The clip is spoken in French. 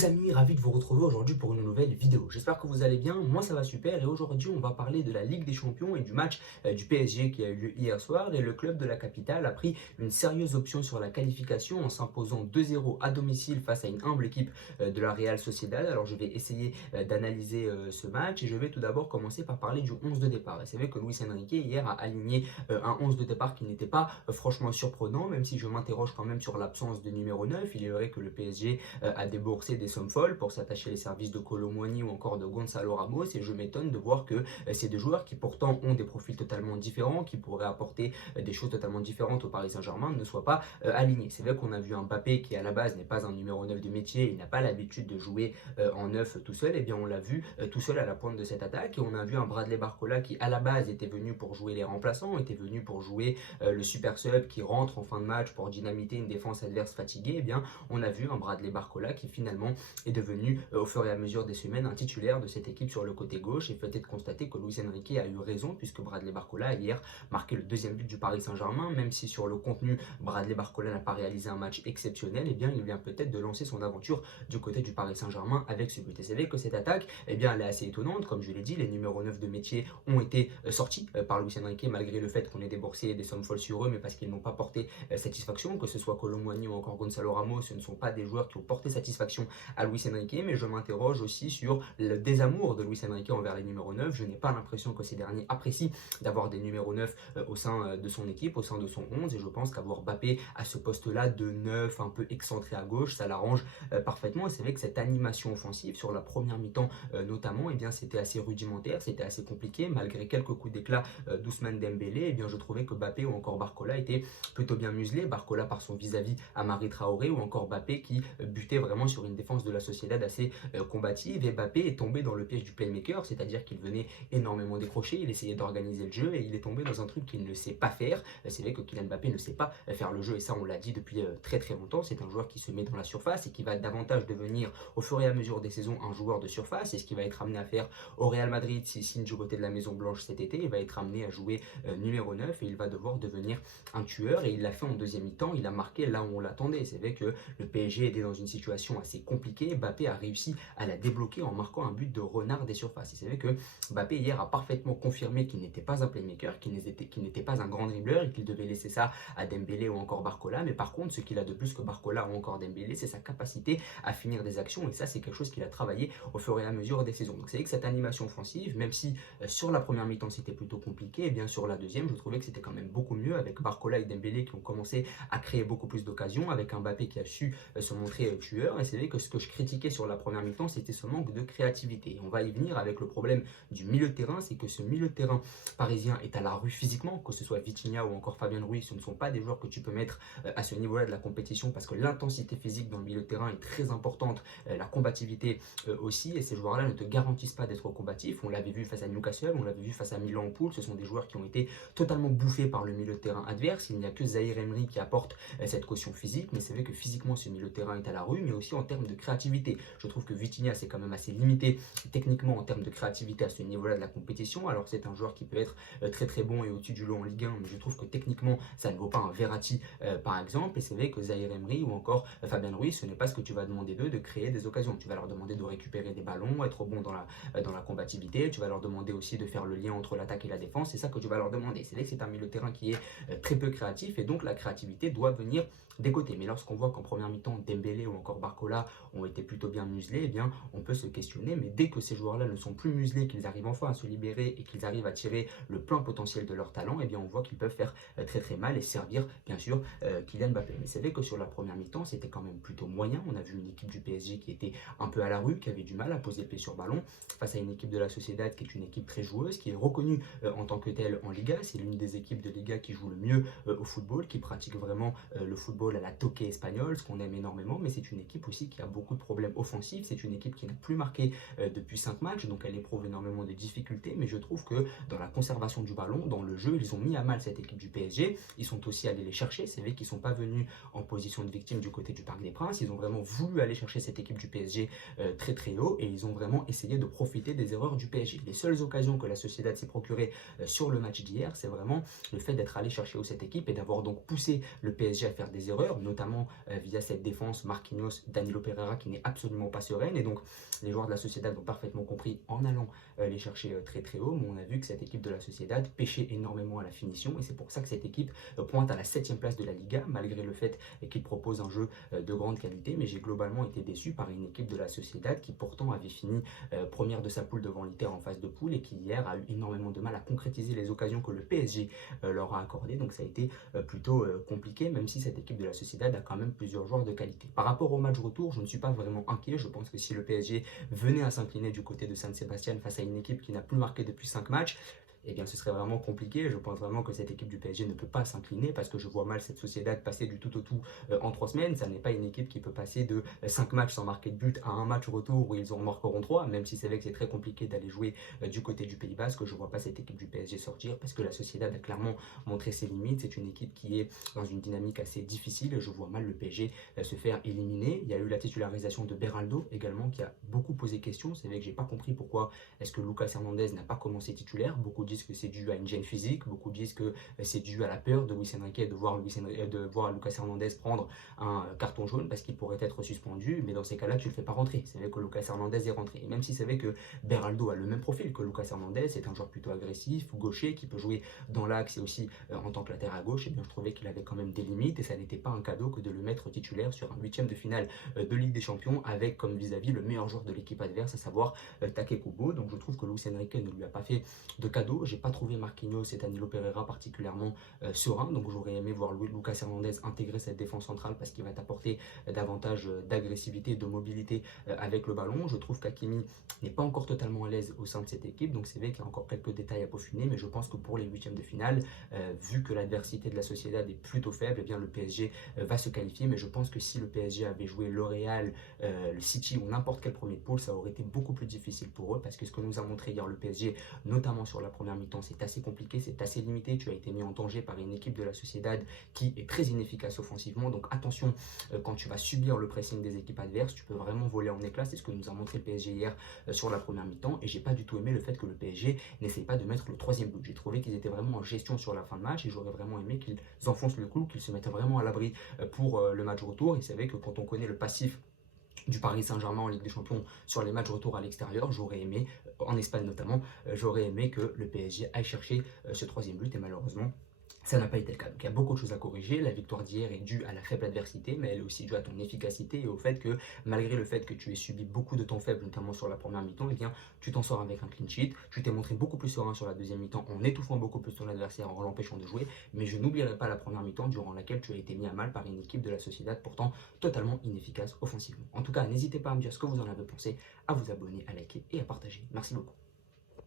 Les amis, ravi de vous retrouver aujourd'hui pour une nouvelle vidéo. J'espère que vous allez bien, moi ça va super et aujourd'hui on va parler de la Ligue des Champions et du match du PSG qui a eu lieu hier soir et le club de la capitale a pris une sérieuse option sur la qualification en s'imposant 2-0 à domicile face à une humble équipe de la Real Sociedad. Alors je vais essayer d'analyser ce match et je vais tout d'abord commencer par parler du 11 de départ. Et c'est vrai que Luis Enrique hier a aligné un 11 de départ qui n'était pas franchement surprenant, même si je m'interroge quand même sur l'absence de numéro 9. Il est vrai que le PSG a déboursé des sommes folles pour s'attacher les services de Kolo Muani ou encore de Gonzalo Ramos et je m'étonne de voir que ces deux joueurs qui pourtant ont des profils totalement différents, qui pourraient apporter des choses totalement différentes au Paris Saint-Germain ne soient pas alignés. C'est vrai qu'on a vu un Mbappé qui à la base n'est pas un numéro 9 de métier, il n'a pas l'habitude de jouer en 9 tout seul, et bien on l'a vu tout seul à la pointe de cette attaque et on a vu un Bradley Barcola qui à la base était venu pour jouer les remplaçants, était venu pour jouer le super sub qui rentre en fin de match pour dynamiter une défense adverse fatiguée. Et bien on a vu un Bradley Barcola qui finalement est devenu au fur et à mesure des semaines un titulaire de cette équipe sur le côté gauche et peut-être constater que Luis Enrique a eu raison puisque Bradley Barcola a hier marqué le deuxième but du Paris Saint-Germain. Même si sur le contenu Bradley Barcola n'a pas réalisé un match exceptionnel, et bien il vient peut-être de lancer son aventure du côté du Paris Saint-Germain avec ce but. Et c'est vrai que cette attaque, eh bien, elle est assez étonnante. Comme je l'ai dit, les numéros 9 de métier ont été sortis par Luis Enrique malgré le fait qu'on ait déboursé des sommes folles sur eux, mais parce qu'ils n'ont pas porté satisfaction, que ce soit Kolo Muani ou encore Gonzalo Ramos, ce ne sont pas des joueurs qui ont porté satisfaction à Luis Enrique, mais je m'interroge aussi sur le désamour de Luis Enrique envers les numéros 9. Je n'ai pas l'impression que ces derniers apprécient d'avoir des numéros 9 au sein de son équipe, au sein de son 11, et je pense qu'avoir Mbappé à ce poste-là de 9, un peu excentré à gauche, ça l'arrange parfaitement. Et c'est vrai que cette animation offensive sur la première mi-temps notamment, eh bien c'était assez rudimentaire, c'était assez compliqué, malgré quelques coups d'éclat d'Ousmane Dembélé, eh bien je trouvais que Mbappé ou encore Barcola étaient plutôt bien muselés. Barcola par son vis-à-vis à Marie Traoré ou encore Mbappé qui butait vraiment sur une défense de la Sociedad assez combative. Et Mbappé est tombé dans le piège du playmaker, c'est-à-dire qu'il venait énormément décrocher, il essayait d'organiser le jeu et il est tombé dans un truc qu'il ne sait pas faire. C'est vrai que Kylian Mbappé ne sait pas faire le jeu et ça on l'a dit depuis très très longtemps. C'est un joueur qui se met dans la surface et qui va davantage devenir au fur et à mesure des saisons un joueur de surface, et ce qu'il va être amené à faire au Real Madrid s'il signe du côté de la Maison Blanche cet été. Il va être amené à jouer numéro 9 et il va devoir devenir un tueur, et il l'a fait en deuxième mi-temps, il a marqué là où on l'attendait. C'est vrai que le PSG était dans une situation assez compliquée, Mbappé a réussi à la débloquer en marquant un but de renard des surfaces. Et c'est vrai que Mbappé hier a parfaitement confirmé qu'il n'était pas un playmaker, qu'il n'était pas un grand dribbleur et qu'il devait laisser ça à Dembélé ou encore Barcola. Mais par contre, ce qu'il a de plus que Barcola ou encore Dembélé, c'est sa capacité à finir des actions, et ça c'est quelque chose qu'il a travaillé au fur et à mesure des saisons. Donc c'est vrai que cette animation offensive, même si sur la première mi-temps c'était plutôt compliqué, et bien sur la deuxième je trouvais que c'était quand même beaucoup mieux avec Barcola et Dembélé qui ont commencé à créer beaucoup plus d'occasions, avec un Mbappé qui a su se montrer tueur. Et c'est vrai que ce que je critiquais sur la première mi-temps, c'était ce manque de créativité. Et on va y venir avec le problème du milieu de terrain, c'est que ce milieu de terrain parisien est à la rue physiquement, que ce soit Vitinha ou encore Fabien Ruiz, ce ne sont pas des joueurs que tu peux mettre à ce niveau-là de la compétition parce que l'intensité physique dans le milieu de terrain est très importante, la combativité aussi, et ces joueurs-là ne te garantissent pas d'être combatifs. On l'avait vu face à Newcastle, on l'avait vu face à Milan en poule, ce sont des joueurs qui ont été totalement bouffés par le milieu de terrain adverse. Il n'y a que Zahir Emery qui apporte cette caution physique, mais c'est vrai que physiquement ce milieu de terrain est à la rue, mais aussi en termes de créativité. Je trouve que Vitinha c'est quand même assez limité techniquement en termes de créativité à ce niveau-là de la compétition. Alors c'est un joueur qui peut être très très bon et au-dessus du lot en Ligue 1, mais je trouve que techniquement ça ne vaut pas un Verratti par exemple. Et c'est vrai que Zahir Emery ou encore Fabien Ruiz, ce n'est pas ce que tu vas demander d'eux de créer des occasions. Tu vas leur demander de récupérer des ballons, être bon dans la combativité, tu vas leur demander aussi de faire le lien entre l'attaque et la défense, c'est ça que tu vas leur demander. C'est vrai que c'est un milieu de terrain qui est très peu créatif et donc la créativité doit venir des côtés. Mais lorsqu'on voit qu'en première mi-temps, Dembélé ou encore Barcola ont été plutôt bien muselés, eh bien, on peut se questionner. Mais dès que ces joueurs-là ne sont plus muselés, qu'ils arrivent enfin à se libérer et qu'ils arrivent à tirer le plein potentiel de leur talent, eh bien, on voit qu'ils peuvent faire très très mal et servir, bien sûr, Kylian Mbappé. Mais c'est vrai que sur la première mi-temps, c'était quand même plutôt moyen. On a vu une équipe du PSG qui était un peu à la rue, qui avait du mal à poser le pied sur ballon, face à une équipe de la Sociedad qui est une équipe très joueuse, qui est reconnue en tant que telle en Liga. C'est l'une des équipes de Liga qui joue le mieux au football, qui pratique vraiment le football à la toquée espagnole, ce qu'on aime énormément, mais c'est une équipe aussi qui a beaucoup de problèmes offensifs. C'est une équipe qui n'a plus marqué depuis 5 matchs, donc elle éprouve énormément de difficultés, mais je trouve que dans la conservation du ballon, dans le jeu, ils ont mis à mal cette équipe du PSG. Ils sont aussi allés les chercher, c'est vrai qu'ils ne sont pas venus en position de victime du côté du Parc des Princes, ils ont vraiment voulu aller chercher cette équipe du PSG très très haut, et ils ont vraiment essayé de profiter des erreurs du PSG. Les seules occasions que la Sociedad s'est procurées sur le match d'hier, c'est vraiment le fait d'être allé chercher haut cette équipe et d'avoir donc poussé le PSG à faire des erreurs erreurs, notamment via cette défense Marquinhos, Danilo Pereira qui n'est absolument pas sereine. Et donc les joueurs de la Sociedad ont parfaitement compris en allant les chercher très très haut. Mais on a vu que cette équipe de la Sociedad pêchait énormément à la finition et c'est pour ça que cette équipe pointe à la 7e place de la Liga, malgré le fait qu'il propose un jeu de grande qualité. Mais j'ai globalement été déçu par une équipe de la Sociedad qui pourtant avait fini première de sa poule devant l'Inter en phase de poule et qui hier a eu énormément de mal à concrétiser les occasions que le PSG leur a accordées. Donc ça a été plutôt compliqué, même si cette équipe de la Sociedad a quand même plusieurs joueurs de qualité. Par rapport au match retour, je ne suis pas vraiment inquiet. Je pense que si le PSG venait à s'incliner du côté de San Sebastián face à une équipe qui n'a plus marqué depuis 5 matchs, eh bien ce serait vraiment compliqué. Je pense vraiment que cette équipe du PSG ne peut pas s'incliner parce que je vois mal cette Sociedad passer du tout au tout en 3 semaines. Ça n'est pas une équipe qui peut passer de 5 matchs sans marquer de but à un match retour où ils en marqueront 3, même si c'est vrai que c'est très compliqué d'aller jouer du côté du Pays Basque. Je ne vois pas cette équipe du PSG sortir parce que la Sociedad a clairement montré ses limites. C'est une équipe qui est dans une dynamique assez difficile. Je vois mal le PSG se faire éliminer. Il y a eu la titularisation de Beraldo également qui a beaucoup posé question. C'est vrai que j'ai pas compris pourquoi est-ce que Lucas Hernandez n'a pas commencé titulaire. Beaucoup disent que c'est dû à une gêne physique, beaucoup disent que c'est dû à la peur de Luis Enrique de voir Lucas Hernandez prendre un carton jaune parce qu'il pourrait être suspendu, mais dans ces cas-là tu le fais pas rentrer. C'est vrai que Lucas Hernandez est rentré, et même si c'est vrai que Beraldo a le même profil que Lucas Hernandez, c'est un joueur plutôt agressif, gaucher, qui peut jouer dans l'axe et aussi en tant que latéral gauche, et bien je trouvais qu'il avait quand même des limites et ça n'était pas un cadeau que de le mettre titulaire sur un 8e de finale de Ligue des Champions avec comme vis-à-vis le meilleur joueur de l'équipe adverse, à savoir Take Kubo. Donc je trouve que Luis Enrique ne lui a pas fait de cadeau. J'ai pas trouvé Marquinhos et Danilo Pereira particulièrement sereins, donc j'aurais aimé voir Lucas Hernandez intégrer cette défense centrale parce qu'il va t'apporter davantage d'agressivité, de mobilité avec le ballon. Je trouve qu'Hakimi n'est pas encore totalement à l'aise au sein de cette équipe, donc c'est vrai qu'il y a encore quelques détails à peaufiner, mais je pense que pour les 8e de finale, vu que l'adversité de la Sociedad est plutôt faible, eh bien le PSG va se qualifier. Mais je pense que si le PSG avait joué le Real, le City ou n'importe quel premier pôle, ça aurait été beaucoup plus difficile pour eux, parce que ce que nous a montré hier le PSG, notamment sur la première mi-temps, c'est assez compliqué, c'est assez limité. Tu as été mis en danger par une équipe de la Sociedad qui est très inefficace offensivement, donc attention quand tu vas subir le pressing des équipes adverses, tu peux vraiment voler en éclats. C'est ce que nous a montré le PSG hier sur la première mi-temps, et j'ai pas du tout aimé le fait que le PSG n'essaye pas de mettre le 3e but. J'ai trouvé qu'ils étaient vraiment en gestion sur la fin de match, et j'aurais vraiment aimé qu'ils enfoncent le clou, qu'ils se mettent vraiment à l'abri pour le match retour. Et c'est vrai que quand on connaît le passif du Paris Saint-Germain en Ligue des Champions sur les matchs retour à l'extérieur, j'aurais aimé, en Espagne notamment, j'aurais aimé que le PSG aille chercher ce 3e but, et malheureusement ça n'a pas été le cas. Donc il y a beaucoup de choses à corriger. La victoire d'hier est due à la faible adversité, mais elle est aussi due à ton efficacité et au fait que malgré le fait que tu aies subi beaucoup de temps faible, notamment sur la première mi-temps, eh bien tu t'en sors avec un clean sheet. Tu t'es montré beaucoup plus serein sur la deuxième mi-temps en étouffant beaucoup plus ton adversaire, en l'empêchant de jouer. Mais je n'oublierai pas la première mi-temps durant laquelle tu as été mis à mal par une équipe de la Sociedad pourtant totalement inefficace offensivement. En tout cas, n'hésitez pas à me dire ce que vous en avez pensé, à vous abonner, à liker et à partager. Merci beaucoup.